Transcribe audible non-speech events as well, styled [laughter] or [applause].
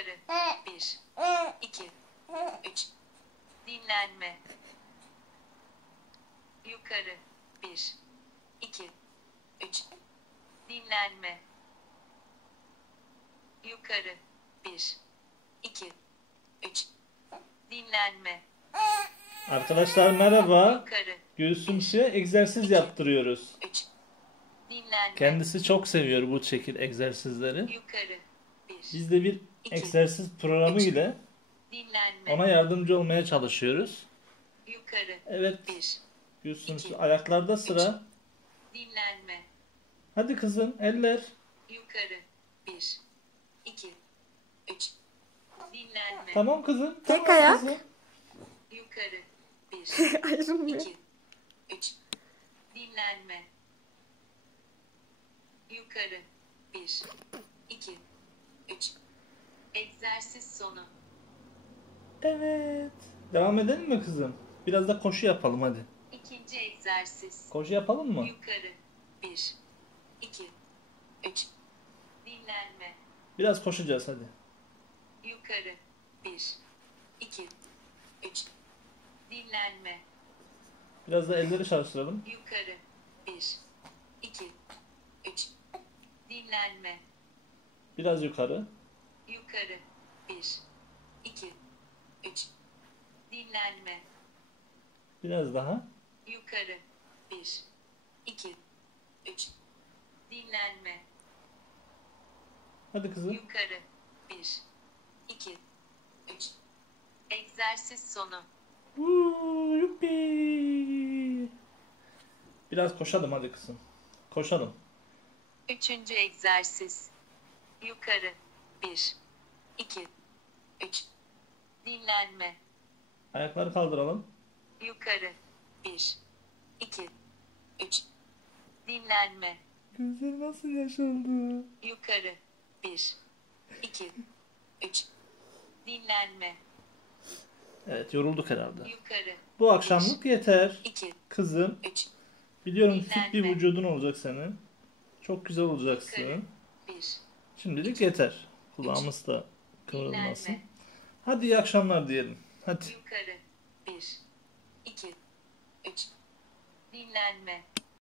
Yukarı. Bir. iki, Üç. Dinlenme. Yukarı. Bir. iki, Üç. Dinlenme. Yukarı. Bir. iki, Üç. Dinlenme. Arkadaşlar merhaba. Yukarı. Gülsüm size egzersiz yaptırıyoruz. Üç. Dinlenme. Kendisi çok seviyor bu şekil egzersizleri. Yukarı. Biz de bir egzersiz programı ile Dinlenme. ona yardımcı olmaya çalışıyoruz. Yukarı. Evet Bir. Gülsüm ayaklarda sıra. Dinlenme. Hadi kızım eller. Yukarı. Bir. iki, Üç. Dinlenme. Tamam kızım. Tek tamam ayak. kızım. Yukarı. Bir. [laughs] Ayrılmıyor. iki, Üç. Dinlenme. Yukarı. Bir. iki, Üç. Egzersiz sonu. Evet. Devam edelim mi kızım? Biraz da koşu yapalım hadi. İkinci egzersiz. Koşu yapalım mı? Yukarı. Bir. iki, Üç. Dinlenme. Biraz koşacağız hadi. Yukarı. Bir. iki, Üç. Dinlenme. Biraz da elleri çalıştıralım. Yukarı. Bir. iki, Üç. Dinlenme. Biraz yukarı. Yukarı. Bir. İki, Üç. Dinlenme. Biraz daha. Yukarı. Bir. iki, Üç. Dinlenme. Hadi kızım. Yukarı. Bir. iki, Üç. Egzersiz sonu. Woo, yuppi. Biraz koşalım hadi kızım. Koşalım. Üçüncü egzersiz. Yukarı. Bir. iki, Üç. Dinlenme. Ayakları kaldıralım. Yukarı. Bir. iki, Üç. Dinlenme. Gözleri nasıl yaşandı? Yukarı. Bir. iki, Üç. Dinlenme. Evet yorulduk herhalde. Yukarı. Bu akşamlık yeter. iki, Kızım Üç. biliyorum fit bir Dinlenme. vücudun olacak senin. Çok güzel Yukarı. olacaksın. Bir. Şimdilik yeter. Kulağımız da kıvrılmasın. Dinlenme. Hadi iyi akşamlar diyelim. Hadi. Yukarı. Bir. iki, Üç. Dinlenme.